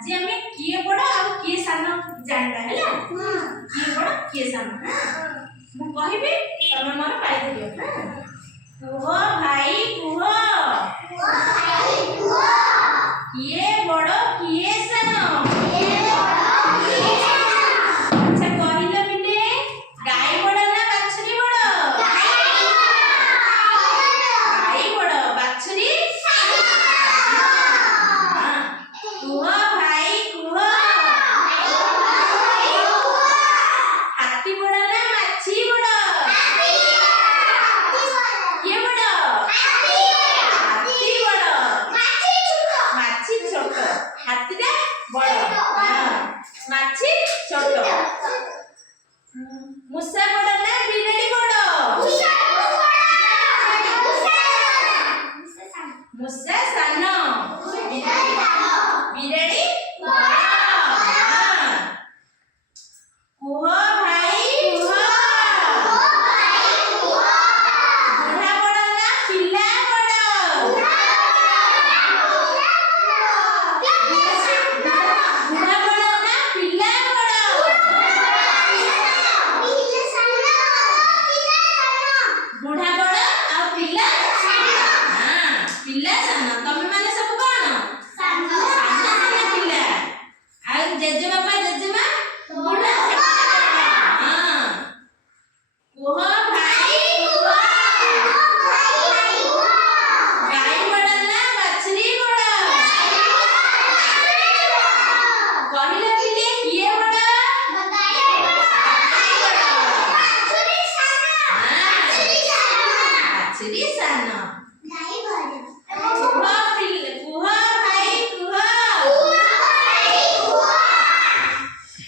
आज आम किए बड़ आ किए सान जानबा है किए बड़ किए सान मु कहबी तमे मोर पाई दियो कुह भाई कुह किए बड़ किए सान अच्छा कहिलो बिले गाय बड़ ना बाछुरी बड़ गाय बड़ बाछुरी कुह भाई कुह हाथी बड़ ना माछी बड़ किए बड़ हाथी बड़ माछी छोट हाथी दा बड़ माछी छोट मुसा बड़ ना बिराड़ी बड़ मुसा सान बिराड़ी कुह भाई कुह बुढ़ा बड़ ना पिला बड़ बुढ़ा बड़ ना पिला बड़ बुढ़ा बड़ आ पिला पिला सान तमे माने सब कोन सान पिला आ जेजे बापा जेजेमा बुढ़ा कुह भाई कुह गाय बड़ ना बाछुरी बड़ कहिलो बिले किए बड़ बाछुरी सान कुह भाई कुह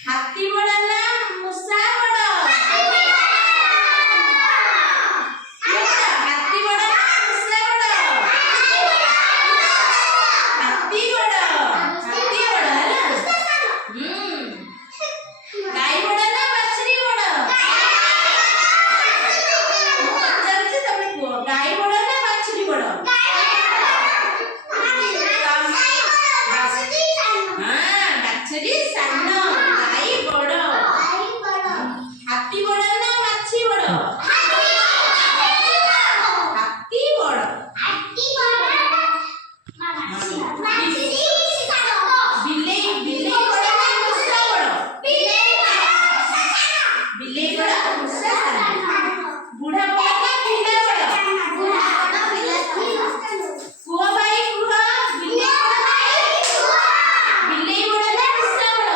हाथी बड़ ना मुसा बड़ हाथी बड़ ना मुसा बड़ हाथी बड़ है गाय बड़ ना बाछुरी बड़ पचारछि तमे कुह गाय बड़ ना बाछुरी बड़ बाछुरी सान गाय बड़ हाथी बड़ ना माछी बड़ हाथी बड़ बिलेई बड़ ना मुसा बड़ बिलेई बड़ मुसा सान बुढ़ा बड़ ना पिला बड़ कुह भाई कुह बिलेई बड़ ना मुसा बड़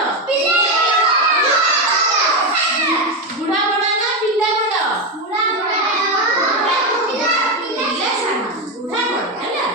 बुढ़ा बड़ ना पिला बड़ पिला सान बुढ़ा बड़ हैला